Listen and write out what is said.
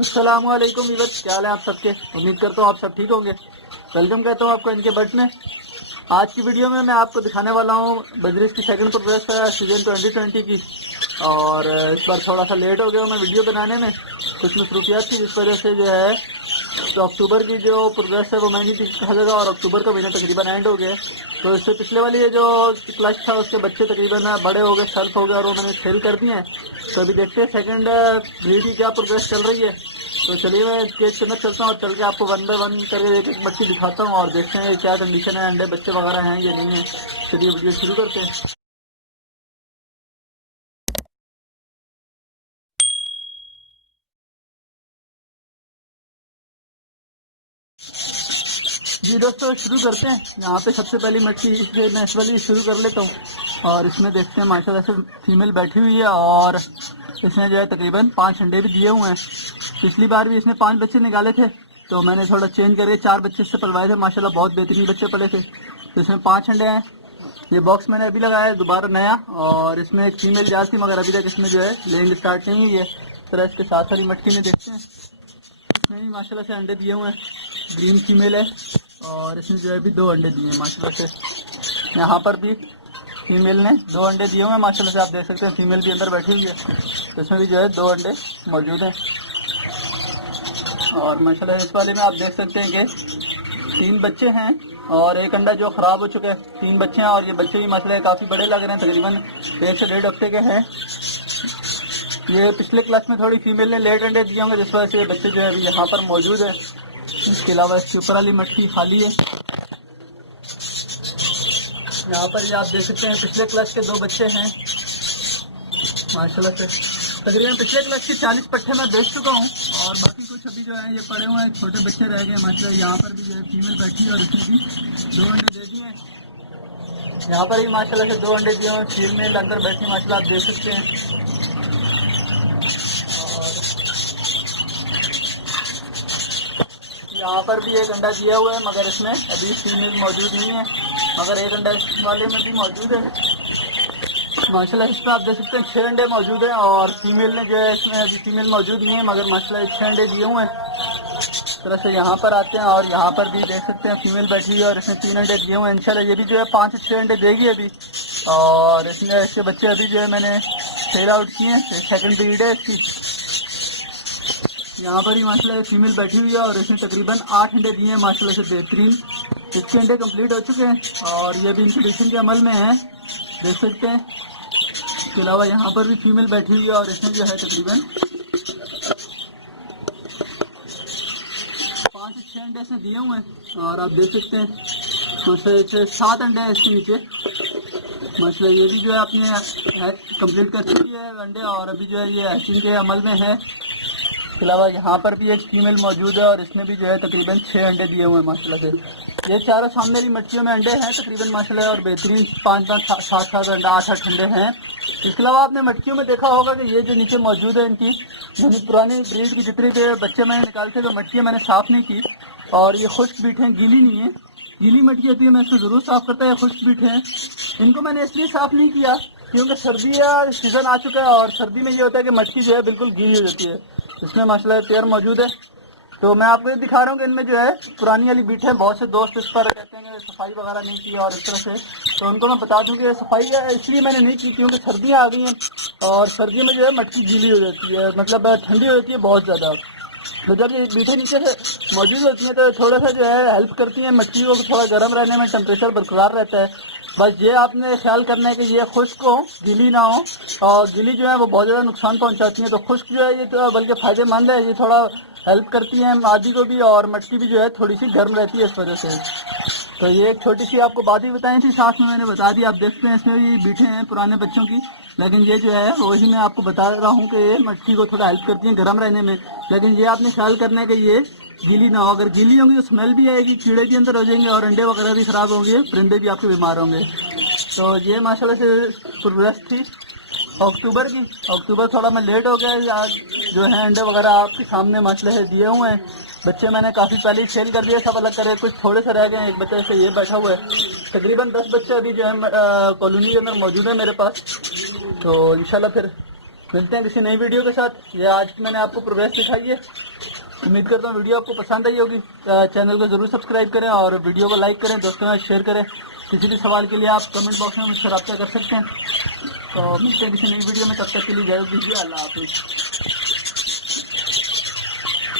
अस्सलामुअलैकुम वीवर्स, क्या हाल है आप सबके। उम्मीद करता हूँ आप सब ठीक होंगे। वेलकम कहता हूँ आपको इनके बट में। आज की वीडियो में मैं आपको दिखाने वाला हूँ बजरिश की सेकंड प्रोग्रेस है सीजन 2020 की। और इस बार थोड़ा सा लेट हो गया हूँ मैं वीडियो बनाने में, कुछ मसरूफियात थी जिस वजह से जो है तो अक्टूबर की जो प्रोग्रेस है वो महंगी थी कहा जाएगा, और अक्टूबर का महीना तकरीबन एंड हो गया। तो इससे पिछले वाली ये जो क्लच था उसके बच्चे तकरीबन बड़े हो गए, सेल्फ हो गए और उन्होंने सेल कर दिए हैं। तो अभी देखते हैं सेकंड ब्रीड की क्या प्रोग्रेस चल रही है। तो चलिए मैं केज के अंदर चलता हूँ और चल के आपको वन बाय वन करके एक एक मच्छी दिखाता हूँ और देखते हैं क्या कंडीशन है, अंडे बच्चे वगैरह हैं या नहीं है। चलिए वीडियो शुरू करते हैं। जी दोस्तों शुरू करते हैं। यहाँ पे सबसे पहली मच्छी से मैं इस वाली शुरू कर लेता हूँ और इसमें देखते हैं माशाल्लाह से फीमेल बैठी हुई है और इसने जो है तकरीबन 5 अंडे भी दिए हुए हैं। पिछली बार भी इसने 5 बच्चे निकाले थे तो मैंने थोड़ा चेंज करके 4 बच्चे इससे पलवाए थे, माशाल्लाह बहुत बेहतरीन बच्चे पड़े थे। तो इसमें 5 अंडे हैं। ये बॉक्स मैंने अभी लगाया है दोबारा नया, और इसमें एक फीमेल जाल थी मगर अभी तक इसमें जो है लेंग स्टार्ट नहीं हुई है। तरह इसके साथ सारी मटकी में देखते हैं, इसमें भी माशाल्लाह से अंडे दिए हुए हैं। ग्रीन फीमेल है और इसने जो है भी 2 अंडे दिए हैं माशाल्लाह से। यहाँ पर भी फीमेल ने 2 अंडे दिए हुए हैं माशाल्लाह से, आप देख सकते हैं फीमेल भी अंदर बैठी हुई है। तो इसमें भी जो है 2 अंडे मौजूद हैं। और माशाल्लाह इस वाले में आप देख सकते हैं कि 3 बच्चे हैं और एक अंडा जो ख़राब हो चुका है। 3 बच्चे हैं और ये बच्चे भी माशाल्लाह काफ़ी बड़े लग रहे हैं, तकरीबन 1 से 1.5 हफ्ते के हैं। ये पिछले क्लास में थोड़ी फीमेल ने लेट अंडे दिए होंगे जिस वजह से ये बच्चे जो है अभी यहाँ पर मौजूद है। इसके अलावा इसके ऊपर वाली मटकी खाली है। यहाँ पर ये आप देख सकते हैं पिछले क्लास के 2 बच्चे हैं माशाल्लाह से। तकरीबन पिछले क्लास के 40 पट्टे मैं बेच चुका हूँ और बाकी कुछ अभी जो है ये पड़े हुए हैं, छोटे बच्चे रह गए माशाल्लाह। यहाँ पर भी जो है फीमेल बैठी है और इसने भी 2 अंडे दे दिए हैं। यहाँ पर भी माशाल्लाह से 2 अंडे दिए हुए हैं, फीमेल अंदर बैठी माशाल्लाह आप देख सकते हैं। यहाँ पर भी एक अंडा दिया हुआ है मगर इसमें अभी फीमेल मौजूद नहीं है, मगर एक अंडा इस वाले में भी मौजूद है माशाल्लाह। इस पर आप देख सकते हैं 6 अंडे मौजूद हैं और फीमेल ने जो है इसमें अभी फीमेल मौजूद नहीं है मगर माशाल्लाह 6 अंडे दिए हुए हैं। इस तरह से यहाँ पर आते हैं और यहाँ पर भी देख सकते हैं फीमेल बैठी हुई है और इसने 3 अंडे दिए हुए हैं। इंशाल्लाह ये भी जो है 5 से 6 अंडे देगी अभी। और इसने इसके बच्चे अभी जो है मैंने सेल आउट किए हैं, सेकंड ब्रीड है इसकी। यहाँ पर ही माशाल्लाह फीमेल बैठी हुई है और इसने तकरीबन 8 अंडे दिए हैं माशाल्लाह से बेहतरीन। इसके अंडे कंप्लीट हो चुके हैं और ये भी इंक्यूबेशन के अमल में है, देख सकते हैं। इसके अलावा यहाँ पर भी फीमेल बैठी हुई है और इसने जो है तकरीबन 5 से 6 अंडे इसने दिए हुए हैं और आप देख सकते हैं तो 7 अंडे हैं इसके नीचे माशाल्लाह। ये भी जो है अपने कंप्लीट कर चुकी है अंडे और अभी जो है ये हैचिंग के अमल में है। इसके अलावा यहाँ पर भी एक फीमेल मौजूद है और इसने भी जो है तकरीबन 6 अंडे दिए हुए हैं माशाल्लाह से। ये चारों सामने वाली मच्छियों में अंडे हैं तकरीबन माशाल्लाह और बेहतरीन 5-5 7-7 अंडा 8-8 अंडे हैं। इसके अलावा आपने मटकियों में देखा होगा कि ये जो नीचे मौजूद है इनकी यानी पुरानी ब्रीड की जितने के बच्चे मैंने निकाले थे तो मटकियाँ मैंने साफ़ नहीं की और ये खुश्क बीट हैं, गीली नहीं है। गीली मटकी होती है मैं इसको ज़रूर साफ़ करता है, खुश्क बीट हैं। इनको मैंने इसलिए साफ़ नहीं किया क्योंकि सर्दी का सीज़न आ चुका है और सर्दी में ये होता है कि मटकी जो है बिल्कुल गीली हो जाती है। इसमें माशाल्लाह पेयर मौजूद है। तो मैं आपको ये दिखा रहा हूँ कि इनमें जो है पुरानी वाली बीट है। बहुत से दोस्त इस पर कहते हैं कि सफाई वगैरह नहीं की और इस तरह से, तो उनको मैं बता दूं कि सफाई इसलिए मैंने नहीं की क्योंकि सर्दियाँ आ गई हैं और सर्दियों में जो है मटकी गीली हो जाती है, मतलब ठंडी हो जाती है बहुत ज़्यादा। तो जब ये बीटें नीचे से मौजूद होती हैं तो थोड़ा सा जो है हेल्प करती हैं मटकी को थोड़ा गर्म रहने में, टेम्परेचर बरकरार रहता है। बस ये आपने ख्याल करना है कि ये खुश्क हो, गीली ना हो। और गीली जो है वो बहुत ज़्यादा नुकसान पहुंचाती है, तो खुश्क जो है ये तो बल्कि फ़ायदेमंद है, ये थोड़ा हेल्प करती है आदि को भी और मटकी भी जो है थोड़ी सी गर्म रहती है इस वजह से। तो ये एक छोटी सी आपको बात ही बताई थी, साथ में मैंने बता दी। आप देखते हैं इसमें भी बीठे हैं पुराने बच्चों की, लेकिन ये जो है वही मैं आपको बता रहा हूँ कि ये मटकी को थोड़ा हेल्प करती है गर्म रहने में। लेकिन ये आपने ख्याल करना है कि ये गीली ना हो, अगर गीली होंगी तो स्मेल भी आएगी, कीड़े भी अंदर हो जाएंगे और अंडे वगैरह भी ख़राब होंगे, परिंदे भी आपके बीमार होंगे। तो ये माशाल्लाह से प्रोग्रेस थी अक्टूबर की। अक्टूबर थोड़ा मैं लेट हो गया, आज जो है अंडे वगैरह आपके सामने माशाल्लाह से दिए हुए हैं। बच्चे मैंने काफ़ी पहले सेल कर दिए, सब अलग करे, कुछ थोड़े से रह गए हैं। एक बच्चे से ये बैठा हुआ है, तकरीबन 10 बच्चे अभी जो है कॉलोनी के अंदर मौजूद है मेरे पास। तो इंशाल्लाह फिर मिलते हैं किसी नई वीडियो के साथ। ये आज मैंने आपको प्रोग्रेस दिखाई है। उम्मीद करता हूँ वीडियो आपको पसंद आई होगी। चैनल को ज़रूर सब्सक्राइब करें और वीडियो को लाइक करें, दोस्तों में शेयर करें। किसी भी सवाल के लिए आप कमेंट बॉक्स में मुझसे रब्ता कर सकते हैं। तो मिलते हैं किसी नई वीडियो में, तब तक के लिए जय दीजिए। अल्लाह हाफिज़।